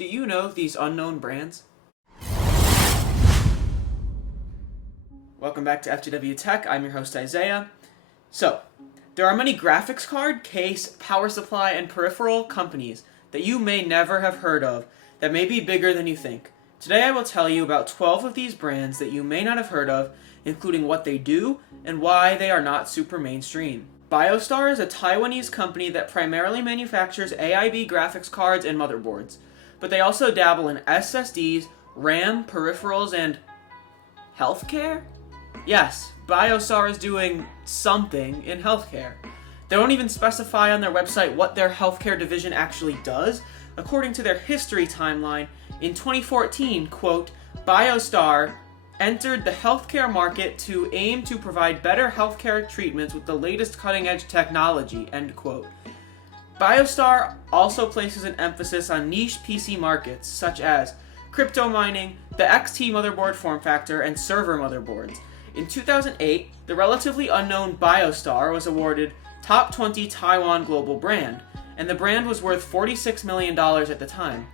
Do you know these unknown brands? Welcome back to FGW Tech. I'm your host Isaiah. So, there are many graphics card, case, power supply, and peripheral companies that you may never have heard of that may be bigger than you think. Today I will tell you about 12 of these brands that you may not have heard of, including what they do and why they are not super mainstream. Biostar is a Taiwanese company that primarily manufactures AIB graphics cards and motherboards, but they also dabble in SSDs, RAM, peripherals, and healthcare? Yes, Biostar is doing something in healthcare. They don't even specify on their website what their healthcare division actually does. According to their history timeline, in 2014, quote, Biostar entered the healthcare market to aim to provide better healthcare treatments with the latest cutting-edge technology, end quote. Biostar also places an emphasis on niche PC markets such as crypto mining, the XT motherboard form factor, and server motherboards. In 2008, the relatively unknown Biostar was awarded Top 20 Taiwan Global Brand, and the brand was worth $46 million at the time.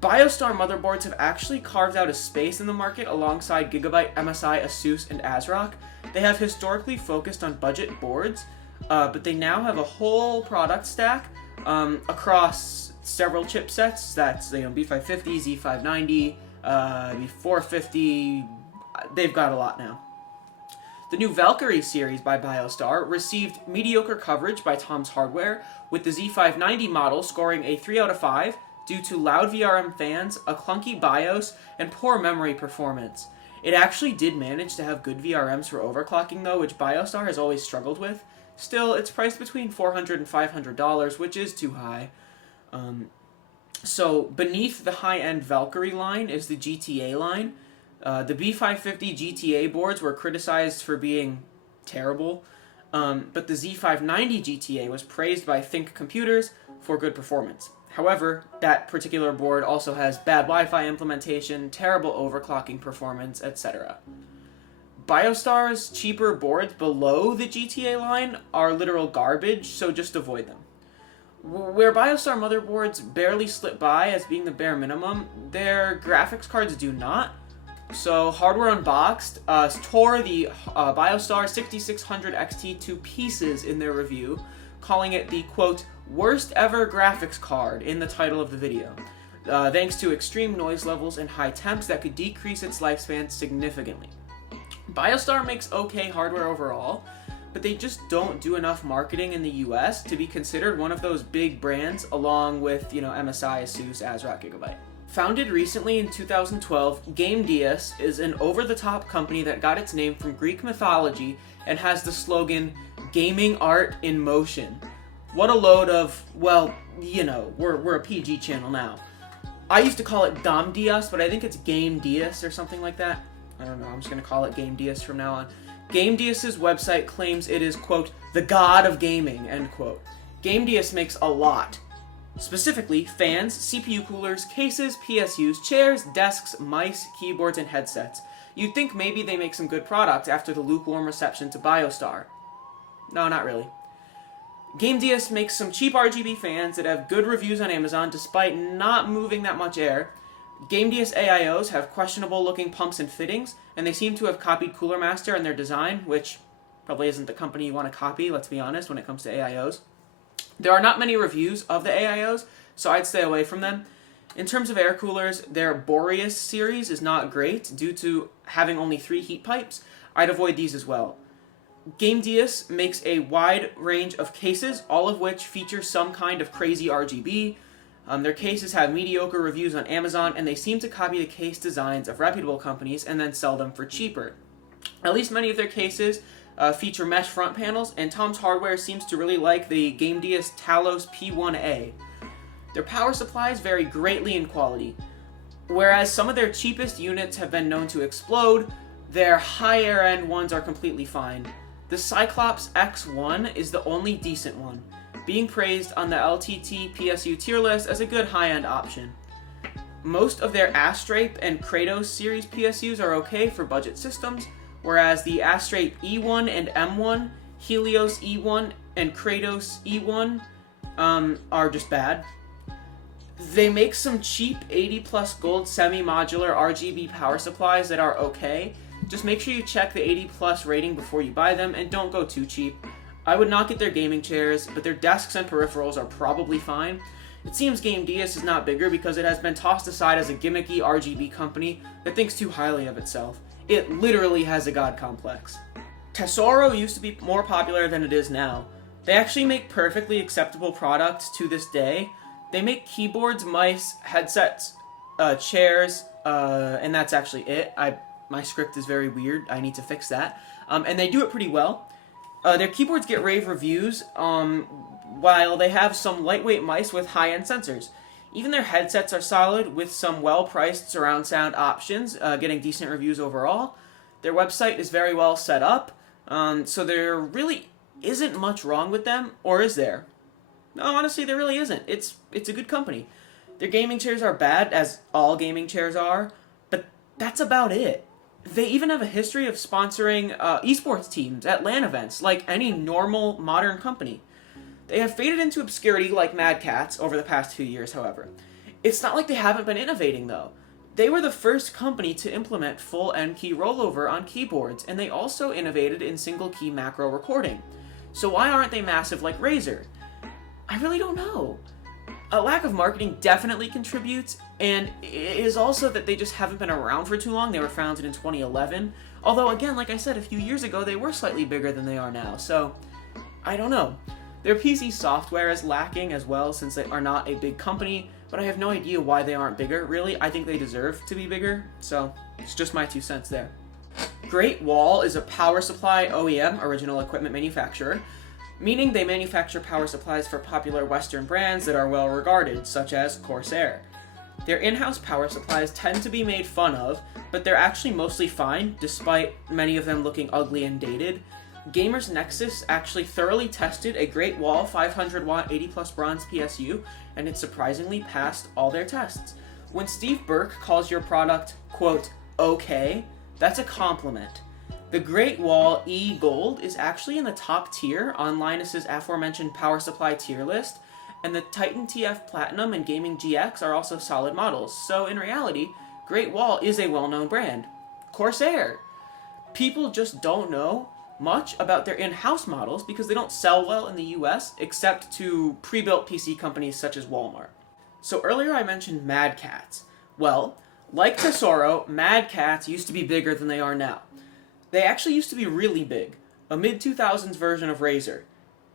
Biostar motherboards have actually carved out a space in the market alongside Gigabyte, MSI, ASUS, and ASRock. They have historically focused on budget boards, but they now have a whole product stack across several chipsets. That's B550, Z590, B450. They've got a lot now. The new Valkyrie series by Biostar received mediocre coverage by Tom's Hardware, with the Z590 model scoring a 3 out of 5 due to loud VRM fans, a clunky BIOS, and poor memory performance. It actually did manage to have good VRMs for overclocking though, which Biostar has always struggled with. Still, it's priced between $400 and $500, which is too high. So beneath the high-end Valkyrie line is the GTA line. The B550 GTA boards were criticized for being terrible, but the Z590 GTA was praised by Think Computers for good performance. However, that particular board also has bad Wi-Fi implementation, terrible overclocking performance, etc. Biostar's cheaper boards below the GTA line are literal garbage, so just avoid them. Where Biostar motherboards barely slip by as being the bare minimum, their graphics cards do not. So, Hardware Unboxed tore the Biostar 6600 XT to pieces in their review, calling it the, quote, worst ever graphics card in the title of the video, thanks to extreme noise levels and high temps that could decrease its lifespan significantly. Biostar makes okay hardware overall, but they just don't do enough marketing in the US to be considered one of those big brands along with, MSI, ASUS, ASRock, Gigabyte. Founded recently in 2012, GAMDIAS is an over-the-top company that got its name from Greek mythology and has the slogan, Gaming Art in Motion. What a load of, well, we're a PG channel now. I used to call it GAMDIAS, but I think it's GAMDIAS or something like that. I don't know, I'm just going to call it GAMDIAS from now on. GAMDIAS' website claims it is, quote, the god of gaming, end quote. GAMDIAS makes a lot. Specifically, fans, CPU coolers, cases, PSUs, chairs, desks, mice, keyboards, and headsets. You'd think maybe they make some good product after the lukewarm reception to Biostar. No, not really. GAMDIAS makes some cheap RGB fans that have good reviews on Amazon despite not moving that much air. GAMDIAS AIOs have questionable looking pumps and fittings, and they seem to have copied Cooler Master in their design, which probably isn't the company you want to copy, let's be honest, when it comes to AIOs. There are not many reviews of the AIOs, so I'd stay away from them. In terms of air coolers, their Boreas series is not great due to having only 3 heat pipes. I'd avoid these as well. GAMDIAS makes a wide range of cases, all of which feature some kind of crazy RGB. Their cases have mediocre reviews on Amazon, and they seem to copy the case designs of reputable companies and then sell them for cheaper. At least many of their cases feature mesh front panels, and Tom's Hardware seems to really like the GAMDIAS Talos P1A. Their power supplies vary greatly in quality. Whereas some of their cheapest units have been known to explode, their higher end ones are completely fine. The Cyclops X1 is the only decent one, being praised on the LTT PSU tier list as a good high-end option. Most of their Astrape and Kratos series PSUs are okay for budget systems, whereas the Astrape E1 and M1, Helios E1, and Kratos E1 are just bad. They make some cheap 80 plus gold semi-modular RGB power supplies that are okay. Just make sure you check the 80 plus rating before you buy them, and don't go too cheap. I would not get their gaming chairs, but their desks and peripherals are probably fine. It seems GAMDIAS is not bigger because it has been tossed aside as a gimmicky RGB company that thinks too highly of itself. It literally has a god complex. Tesoro used to be more popular than it is now. They actually make perfectly acceptable products to this day. They make keyboards, mice, headsets, chairs, and that's actually it. My script is very weird. I need to fix that. And they do it pretty well. Their keyboards get rave reviews, while they have some lightweight mice with high-end sensors. Even their headsets are solid, with some well-priced surround sound options, getting decent reviews overall. Their website is very well set up, so there really isn't much wrong with them, or is there? No, honestly, there really isn't. It's a good company. Their gaming chairs are bad, as all gaming chairs are, but that's about it. They even have a history of sponsoring esports teams at LAN events, like any normal modern company. They have faded into obscurity like Mad Catz over the past few years, however. It's not like they haven't been innovating, though. They were the first company to implement full N-key rollover on keyboards, and they also innovated in single-key macro recording. So why aren't they massive like RAZER? I really don't know. A lack of marketing definitely contributes, and it is also that they just haven't been around for too long. They were founded in 2011. Although, again, like I said, a few years ago, they were slightly bigger than they are now. So, I don't know. Their PC software is lacking as well, since they are not a big company, but I have no idea why they aren't bigger. Really, I think they deserve to be bigger, so it's just my 2 cents there. Great Wall is a power supply OEM, original equipment manufacturer, meaning they manufacture power supplies for popular Western brands that are well regarded, such as Corsair. Their in-house power supplies tend to be made fun of, but they're actually mostly fine, despite many of them looking ugly and dated. Gamers Nexus actually thoroughly tested a Great Wall 500 watt 80 plus bronze PSU, and it surprisingly passed all their tests. When Steve Burke calls your product, quote, okay, that's a compliment. The Great Wall E Gold is actually in the top tier on Linus's aforementioned power supply tier list, and the Titan TF Platinum and Gaming GX are also solid models, so in reality, Great Wall is a well-known brand. Corsair. People just don't know much about their in-house models because they don't sell well in the US, except to pre-built PC companies such as Walmart. So earlier I mentioned Mad Catz. Well, like Tesoro, Mad Catz used to be bigger than they are now. They actually used to be really big, a mid-2000s version of RAZER.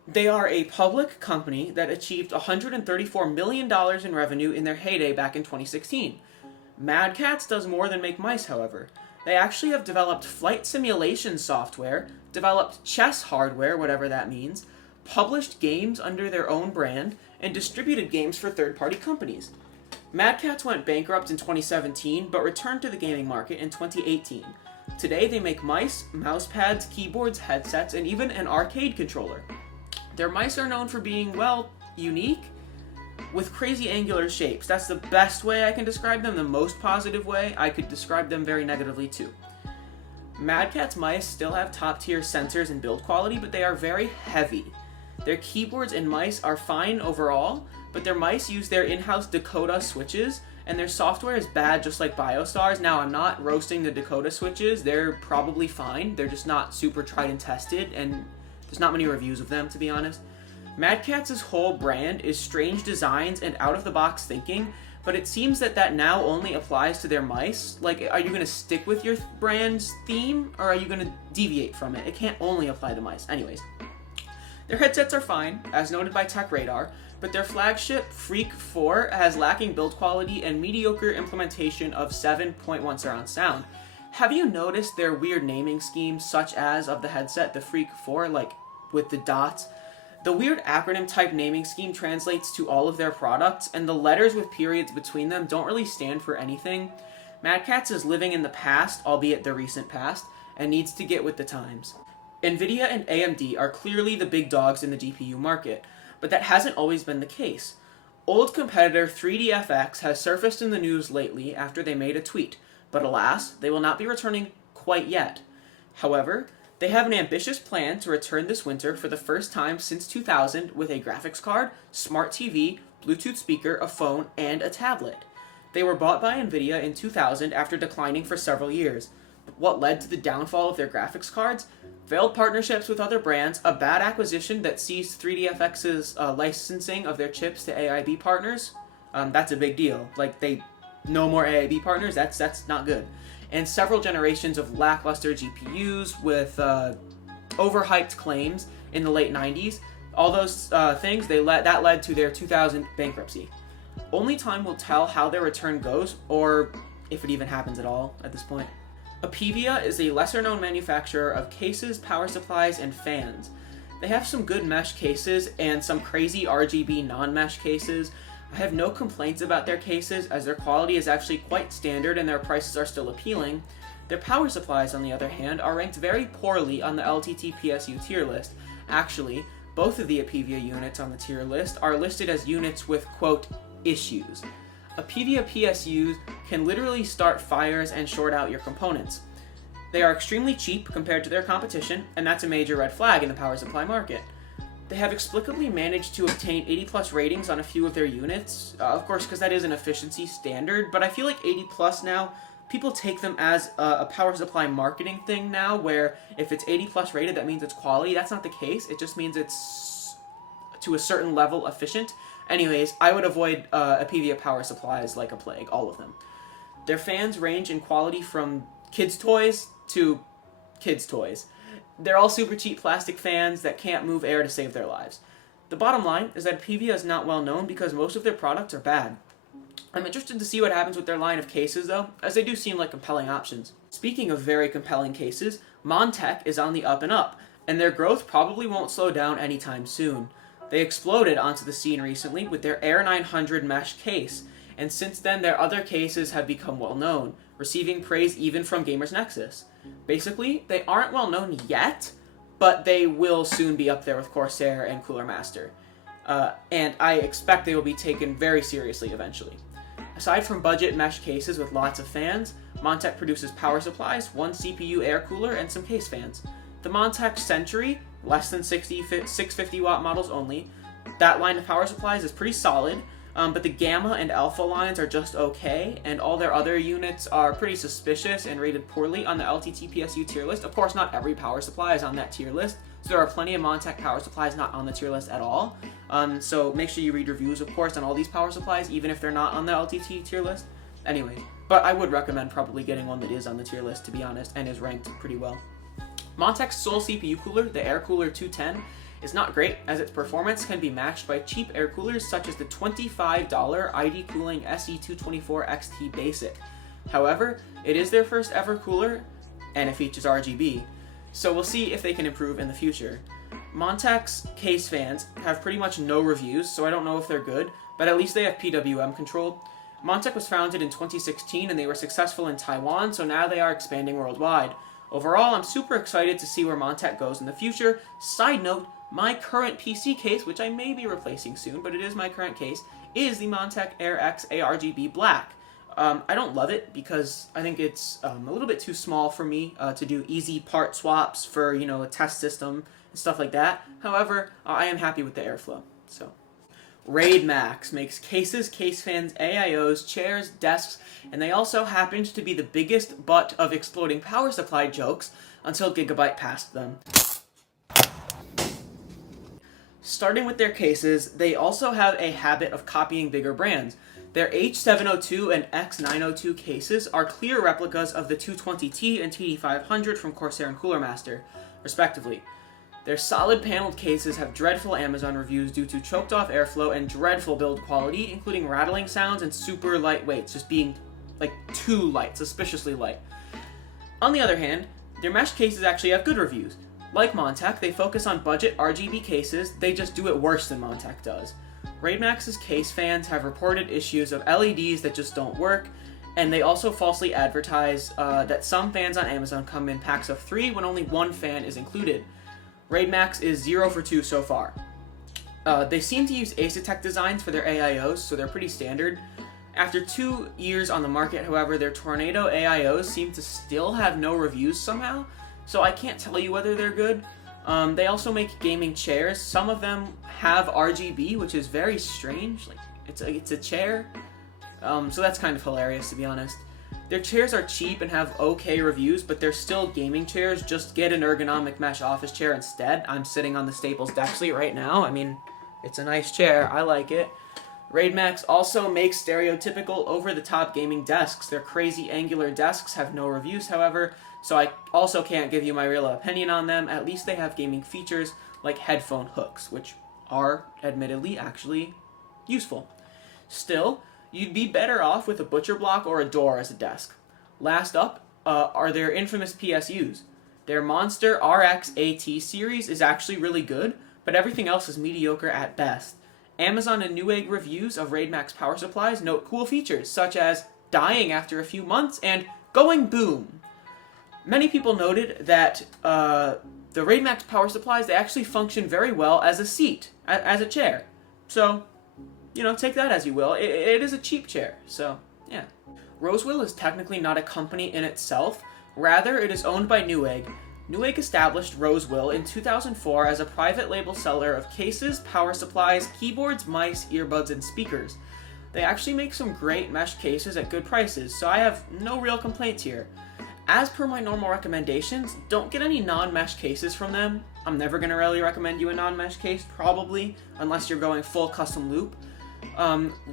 They are a public company that achieved $134 million in revenue in their heyday back in 2016. Mad Catz does more than make mice, however. They actually have developed flight simulation software, developed chess hardware, whatever that means, published games under their own brand, and distributed games for third-party companies. Mad Catz went bankrupt in 2017, but returned to the gaming market in 2018. Today they make mice, mouse pads, keyboards, headsets, and even an arcade controller. Their mice are known for being, well, unique, with crazy angular shapes. That's the best way I can describe them. The most positive way, I could describe them very negatively too. Mad Catz mice still have top tier sensors and build quality, but they are very heavy. Their keyboards and mice are fine overall, but their mice use their in-house Dakota switches, and their software is bad just like Biostar's. Now, I'm not roasting the Dakota switches. They're probably fine. They're just not super tried and tested, and there's not many reviews of them, to be honest. Mad Catz's whole brand is strange designs and out-of-the-box thinking, but it seems that now only applies to their mice. Like, are you going to stick with your brand's theme, or are you going to deviate from it? It can't only apply to mice. Anyways, their headsets are fine, as noted by Tech Radar, but their flagship Freak 4 has lacking build quality and mediocre implementation of 7.1 surround sound. Have you noticed their weird naming schemes, such as of the headset, the Freak 4, like with the dots? The weird acronym type naming scheme translates to all of their products, and the letters with periods between them don't really stand for anything. Mad Catz is living in the past, albeit the recent past, and needs to get with the times. Nvidia and AMD are clearly the big dogs in the GPU market, but that hasn't always been the case. Old competitor 3DFX has surfaced in the news lately after they made a tweet, but alas, they will not be returning quite yet. However, they have an ambitious plan to return this winter for the first time since 2000 with a graphics card, smart TV, Bluetooth speaker, a phone, and a tablet. They were bought by NVIDIA in 2000 after declining for several years. What led to the downfall of their graphics cards? Failed partnerships with other brands, a bad acquisition that seized 3DFX's licensing of their chips to AIB partners. That's a big deal. Like, no more AIB partners, that's not good. And several generations of lackluster GPUs with overhyped claims in the late 90s. All those things, that led to their 2000 bankruptcy. Only time will tell how their return goes, or if it even happens at all at this point. Apevia is a lesser-known manufacturer of cases, power supplies, and fans. They have some good mesh cases and some crazy RGB non-mesh cases. I have no complaints about their cases, as their quality is actually quite standard and their prices are still appealing. Their power supplies, on the other hand, are ranked very poorly on the LTT PSU tier list. Actually, both of the Apevia units on the tier list are listed as units with, quote, issues. Apevia PSUs can literally start fires and short out your components. They are extremely cheap compared to their competition, and that's a major red flag in the power supply market. They have explicitly managed to obtain 80 plus ratings on a few of their units, of course because that is an efficiency standard, but I feel like 80 plus now, people take them as a power supply marketing thing now, where if it's 80 plus rated, that means it's quality. That's not the case. It just means it's to a certain level efficient. Anyways, I would avoid Apevia power supplies like a plague, all of them. Their fans range in quality from kids' toys to kids' toys. They're all super cheap plastic fans that can't move air to save their lives. The bottom line is that Apevia is not well known because most of their products are bad. I'm interested to see what happens with their line of cases though, as they do seem like compelling options. Speaking of very compelling cases, Montech is on the up and up, and their growth probably won't slow down anytime soon. They exploded onto the scene recently with their Air 900 mesh case, and since then their other cases have become well known, receiving praise even from Gamers Nexus. Basically, they aren't well known yet, but they will soon be up there with Corsair and Cooler Master. And I expect they will be taken very seriously eventually. Aside from budget mesh cases with lots of fans, Montech produces power supplies, one CPU air cooler, and some case fans. The Montech Century, less than 650 watt models only, that line of power supplies is pretty solid, but the Gamma and Alpha lines are just okay, and all their other units are pretty suspicious and rated poorly on the LTT PSU tier list. Of course, not every power supply is on that tier list, so there are plenty of Montech power supplies not on the tier list at all. So make sure you read reviews, of course, on all these power supplies, even if they're not on the LTT tier list. Anyways, but I would recommend probably getting one that is on the tier list, to be honest, and is ranked pretty well. Montech's sole CPU cooler, the Air Cooler 210, is not great, as its performance can be matched by cheap air coolers such as the $25 ID Cooling SE224 XT Basic. However, it is their first ever cooler, and it features RGB, so we'll see if they can improve in the future. Montech's case fans have pretty much no reviews, so I don't know if they're good, but at least they have PWM control. Montech was founded in 2016 and they were successful in Taiwan, so now they are expanding worldwide. Overall, I'm super excited to see where Montech goes in the future. Side note, my current PC case, which I may be replacing soon, but it is my current case, is the Montech Air X ARGB Black. I don't love it because I think it's a little bit too small for me to do easy part swaps for, a test system and stuff like that. However, I am happy with the airflow. So, Raidmax makes cases, case fans, AIOs, chairs, desks, and they also happened to be the biggest butt of exploding power supply jokes until Gigabyte passed them. Starting with their cases, they also have a habit of copying bigger brands. Their H702 and X902 cases are clear replicas of the 220T and TD500 from Corsair and Cooler Master, respectively. Their solid paneled cases have dreadful Amazon reviews due to choked off airflow and dreadful build quality, including rattling sounds and super light weights, just being like too light, suspiciously light. On the other hand, their mesh cases actually have good reviews. Like Montech, they focus on budget RGB cases, they just do it worse than Montech does. Raidmax's case fans have reported issues of LEDs that just don't work, and they also falsely advertise that some fans on Amazon come in packs of 3 when only 1 fan is included. Raidmax is 0 for 2 so far. They seem to use Asetek designs for their AIOs, so they're pretty standard. After 2 years on the market, however, their Tornado AIOs seem to still have no reviews somehow, so I can't tell you whether they're good. They also make gaming chairs. Some of them have RGB, which is very strange. Like, It's a chair. So that's kind of hilarious, to be honest. Their chairs are cheap and have okay reviews, but they're still gaming chairs. Just get an ergonomic mesh office chair instead. I'm sitting on the Staples Dexley right now. I mean, it's a nice chair. I like it. Raidmax also makes stereotypical over-the-top gaming desks. Their crazy angular desks have no reviews, however, so I also can't give you my real opinion on them. At least they have gaming features like headphone hooks, which are, admittedly, actually useful. Still, you'd be better off with a butcher block or a door as a desk. Last up are their infamous PSUs. Their Monster RX AT series is actually really good, but everything else is mediocre at best. Amazon and Newegg reviews of Raidmax power supplies note cool features, such as dying after a few months and going boom. Many people noted that the Raidmax power supplies, they actually function very well as a seat, as a chair. So, you know, take that as you will. It is a cheap chair, so, yeah. Rosewill is technically not a company in itself. Rather, it is owned by Newegg. Newegg established Rosewill in 2004 as a private label seller of cases, power supplies, keyboards, mice, earbuds, and speakers. They actually make some great mesh cases at good prices, so I have no real complaints here. As per my normal recommendations, don't get any non-mesh cases from them. I'm never going to really recommend you a non-mesh case, probably, unless you're going full custom loop.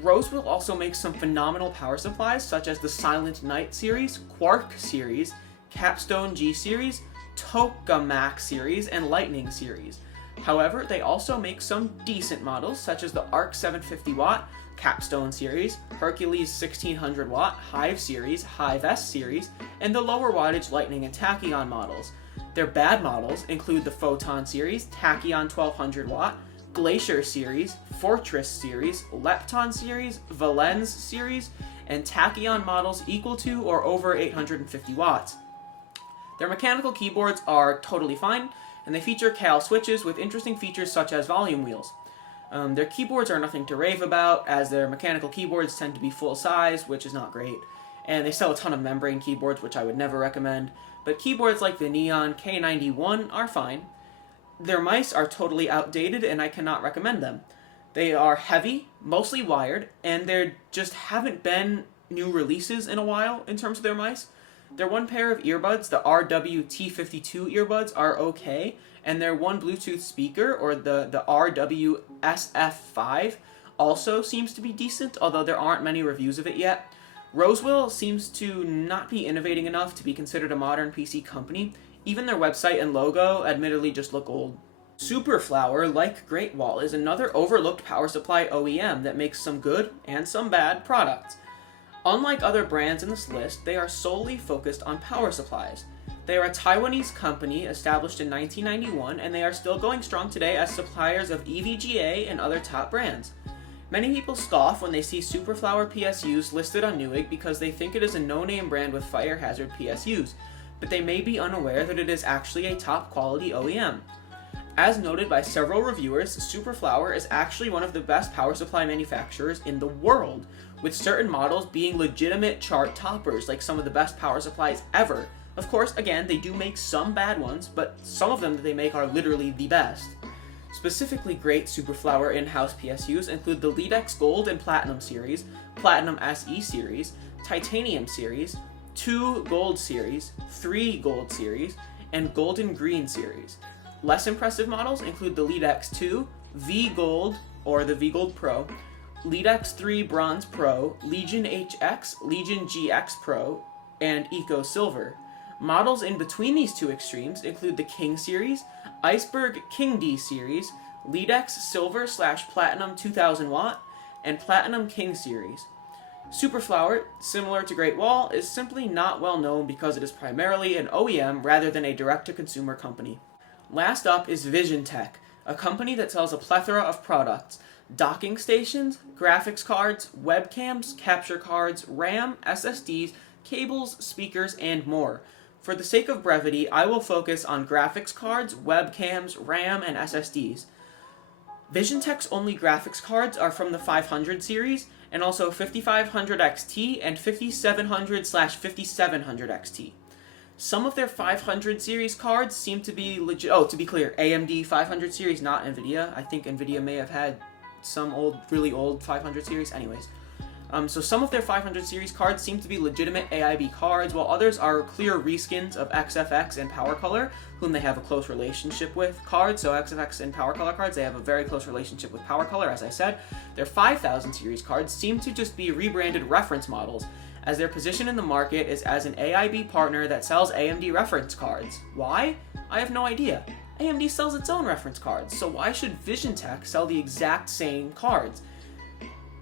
Rosewill also makes some phenomenal power supplies, such as the Silent Night series, Quark series, Capstone G series, Tokamak series, and Lightning series. However, they also make some decent models, such as the Arc 750W, Capstone series, Hercules 1600W, Hive series, Hive S series, and the lower wattage Lightning and Tachyon models. Their bad models include the Photon series, Tachyon 1200W, Glacier series, Fortress series, Lepton series, Valens series, and Tachyon models equal to or over 850 watts. Their mechanical keyboards are totally fine, and they feature CAL switches with interesting features such as volume wheels. Their keyboards are nothing to rave about, as their mechanical keyboards tend to be full size, which is not great, and they sell a ton of membrane keyboards, which I would never recommend, but keyboards like the Neon K91 are fine. Their mice are totally outdated, and I cannot recommend them. They are heavy, mostly wired, and there just haven't been new releases in a while in terms of their mice. Their one pair of earbuds, the RWT52 earbuds, are okay, and their one Bluetooth speaker, or the RWSF5, also seems to be decent, although there aren't many reviews of it yet. Rosewill seems to not be innovating enough to be considered a modern PC company. Even their website and logo admittedly just look old. Superflower, like Great Wall, is another overlooked power supply OEM that makes some good and some bad products. Unlike other brands in this list, they are solely focused on power supplies. They are a Taiwanese company established in 1991, and they are still going strong today as suppliers of EVGA and other top brands. Many people scoff when they see Superflower PSUs listed on Newegg because they think it is a no-name brand with fire hazard PSUs, but they may be unaware that it is actually a top-quality OEM. As noted by several reviewers, Superflower is actually one of the best power supply manufacturers in the world, with certain models being legitimate chart toppers, like some of the best power supplies ever. Of course, again, they do make some bad ones, but some of them that they make are literally the best. Specifically great Superflower in-house PSUs include the LEADX Gold and Platinum series, Platinum SE series, Titanium series, 2 Gold series, 3 Gold series, and Golden Green series. Less impressive models include the LEADX 2, V Gold, or the V Gold Pro, LEADX 3 Bronze Pro, Legion HX, Legion GX Pro, and Eco Silver. Models in between these two extremes include the King series, Iceberg King D series, LEADX Silver/Platinum 2000W, and Platinum King series. Superflower, similar to Great Wall, is simply not well known because it is primarily an OEM rather than a direct-to-consumer company. Last up is VisionTek, a company that sells a plethora of products: docking stations, graphics cards, webcams, capture cards, RAM, SSDs, cables, speakers, and more. For the sake of brevity, I will focus on graphics cards, webcams, RAM, and SSDs. VisionTek's only graphics cards are from the 500 series, and also 5500 XT and 5700/5700 XT. Some of their 500 series cards seem to be legit. Oh, to be clear, AMD 500 series, not NVIDIA. I think NVIDIA may have had some really old 500 series. Anyways, so some of their 500 series cards seem to be legitimate AIB cards, while others are clear reskins of XFX and Power Color, whom they have a close relationship with cards. So XFX and Power Color cards, they have a very close relationship with Power Color, as I said. Their 5000 series cards seem to just be rebranded reference models, as their position in the market is as an AIB partner that sells AMD reference cards. Why? I have no idea. AMD sells its own reference cards, so why should VisionTek sell the exact same cards?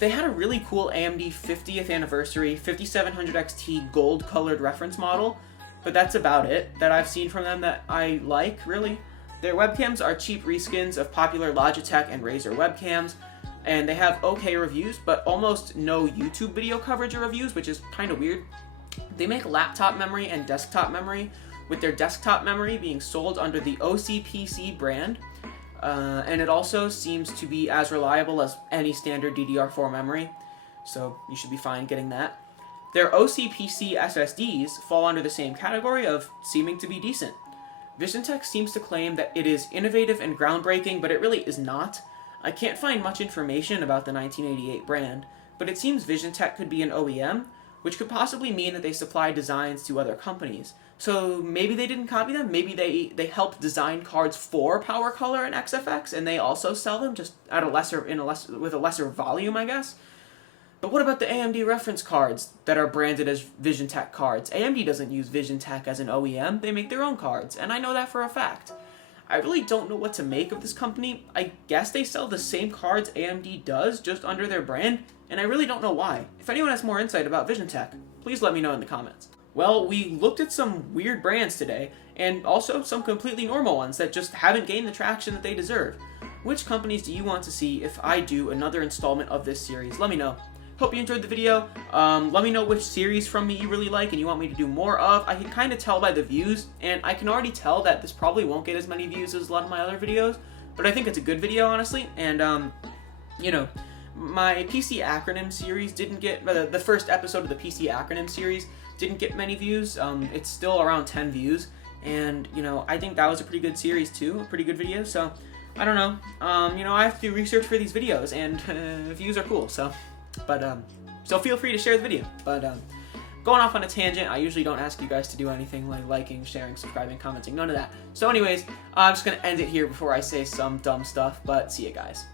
They had a really cool AMD 50th anniversary 5700 XT gold colored reference model, but that's about it that I've seen from them that I like, really. Their webcams are cheap reskins of popular Logitech and RAZER webcams, and they have okay reviews, but almost no YouTube video coverage or reviews, which is kind of weird. They make laptop memory and desktop memory, with their desktop memory being sold under the OCPC brand, and it also seems to be as reliable as any standard DDR4 memory, so you should be fine getting that. Their OCPC SSDs fall under the same category of seeming to be decent. VisionTek seems to claim that it is innovative and groundbreaking, but it really is not. I can't find much information about the 1988 brand, but it seems VisionTek could be an OEM, which could possibly mean that they supply designs to other companies. So maybe they didn't copy them, maybe they helped design cards for Power Color and XFX, and they also sell them just at with a lesser volume, I guess. But what about the AMD reference cards that are branded as VisionTek cards? AMD doesn't use VisionTek as an OEM, they make their own cards, and I know that for a fact. I really don't know what to make of this company. I guess they sell the same cards AMD does, just under their brand, and I really don't know why. If anyone has more insight about VisionTek, please let me know in the comments. Well, we looked at some weird brands today, and also some completely normal ones that just haven't gained the traction that they deserve. Which companies do you want to see if I do another installment of this series? Let me know. Hope you enjoyed the video. Let me know which series from me you really like and you want me to do more of. I can kind of tell by the views, and I can already tell that this probably won't get as many views as a lot of my other videos, but I think it's a good video, honestly, and, you know, my PC acronym series didn't get, the first episode of the PC acronym series didn't get many views. It's still around 10 views, and, you know, I think that was a pretty good series, too, a pretty good video, so, I don't know, you know, I have to do research for these videos, and views are cool, so... But, so feel free to share the video. But, going off on a tangent, I usually don't ask you guys to do anything like liking, sharing, subscribing, commenting, none of that. So anyways, I'm just going to end it here before I say some dumb stuff, but see you guys.